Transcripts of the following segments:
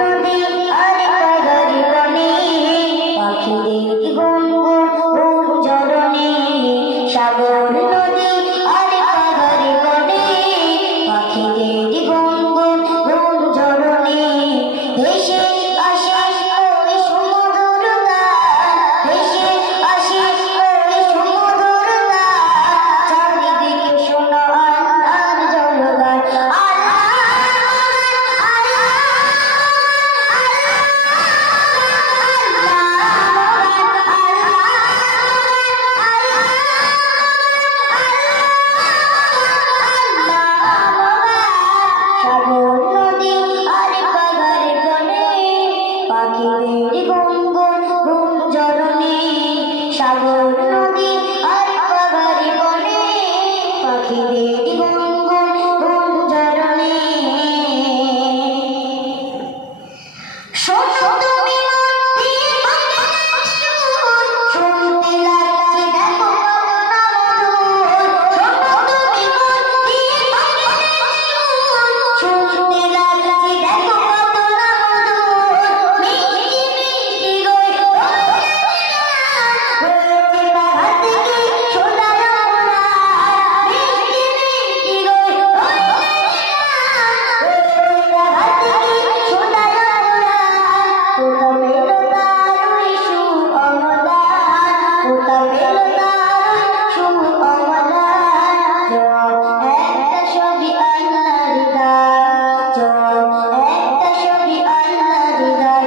নদী আর পাহাড়ি বনে পাখিদের গুনগুন ঝরনে সাগর নদী আর পাহাড়ি বনে পাখিদের গুনগুন ঝরনে ভেসে আসে ওই সমুদ্র গান ভেসে আসে ওই সমুদ্র গান চারিদিকে শোনো আল্লাহর জয়গান সাগর নদী আর পাহাড়ি বনে পাখিদের গুনগুন ঝরনে সাগর নদী আর পাহাড়ি বনে পাখিদের গুনগুন ঝরনে শোনো তুমি মন দিয়ে পাখির সুর শুনতে লাগছে দেখো কত না মধুর শোনো তুমি মন দিয়ে পাখির সুর শুনতে লাগছে দেখো কত না মধুর মিষ্টি মিষ্টি গই হয়েছে বাঘা থেকে সোনার মোড়া মিষ্টি মিষ্টি গই হয়েছে বাঘা থেকে সোনার মোড়া কোথা পেল তার ওই সুঅমলান কোথা পেল তার ওই সুঅমলান জবাব একটা ছবি আল্লাহর দান জবাব একটা ছবি আল্লাহর দান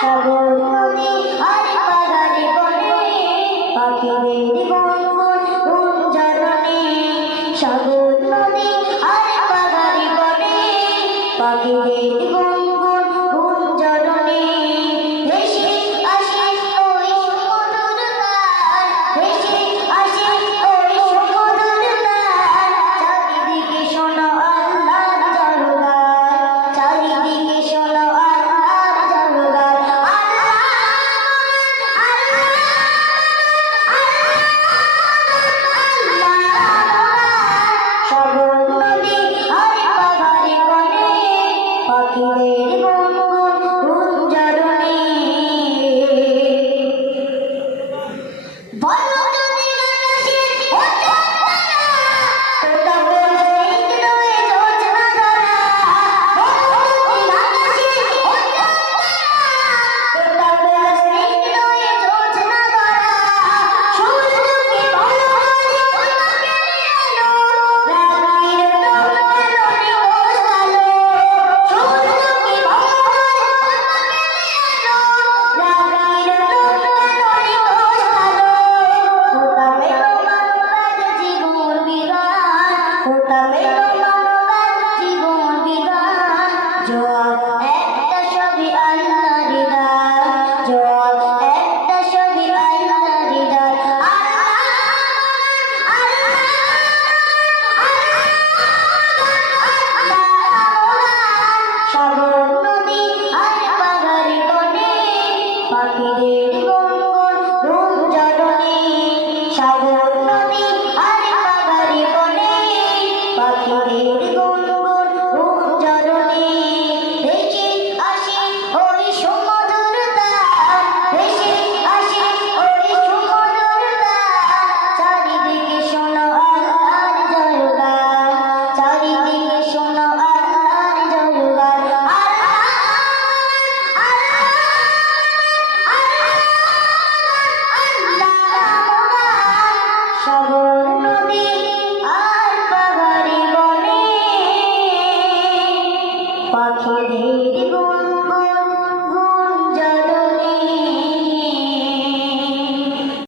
সাগর নদী আর পাহাড়ি বনে পাখিদের গুনগুন ঝরনে সাগর নদী আর পাহাড়ি বনে পাখিদের গুনগুন ঝরনে ভেসে আসে ওই সমুদ্র গান ভেসে আসে ওই সমুদ্র গান চারিদিকে শোনো আল্লাহর জয়গান চারিদিকে শোনো আল্লাহর জয়গান সাগর নদী আর পাহাড়ি বনে পাখিদের গুনগুন ঝরনে বলো যদি গাছে ওঠা তোতা বলে স্নিগ্ধ এ জোছনা ধরা বলো যদি গাছে ওঠা তোতা বলে স্নিগ্ধ এ জোছনা ধরা সূর্যকে বলো আজ তোমাকে এলো রাত্রির লোক এলো নিকোষ কালো সূর্যকে বলো আজ তোমাকে এলো রাত্রির লোক এলো নিকোষ কালো কোথা পেল মানবাজ জীবন বিধান কোথা পেল মানবাজ জীবন বিধান জবাব একটা ছবি আল্লাহর দান জবাব একটা ছবি আল্লাহর দান সাগর নদী আর পাহাড়ি বনে পাখিদের গুনগুন ঝরনে সাগর নদী আর পাহাড়ি বনে পাখিদের গুনগুন ঝরনে ভেসে আসে ওই সমুদ্র গান ভেসে আসে ওই সমুদ্র গান চারিদিকে শোনো আল্লাহর জয়গান চারিদিকে শোনো আল্লাহর জয়গান সাগর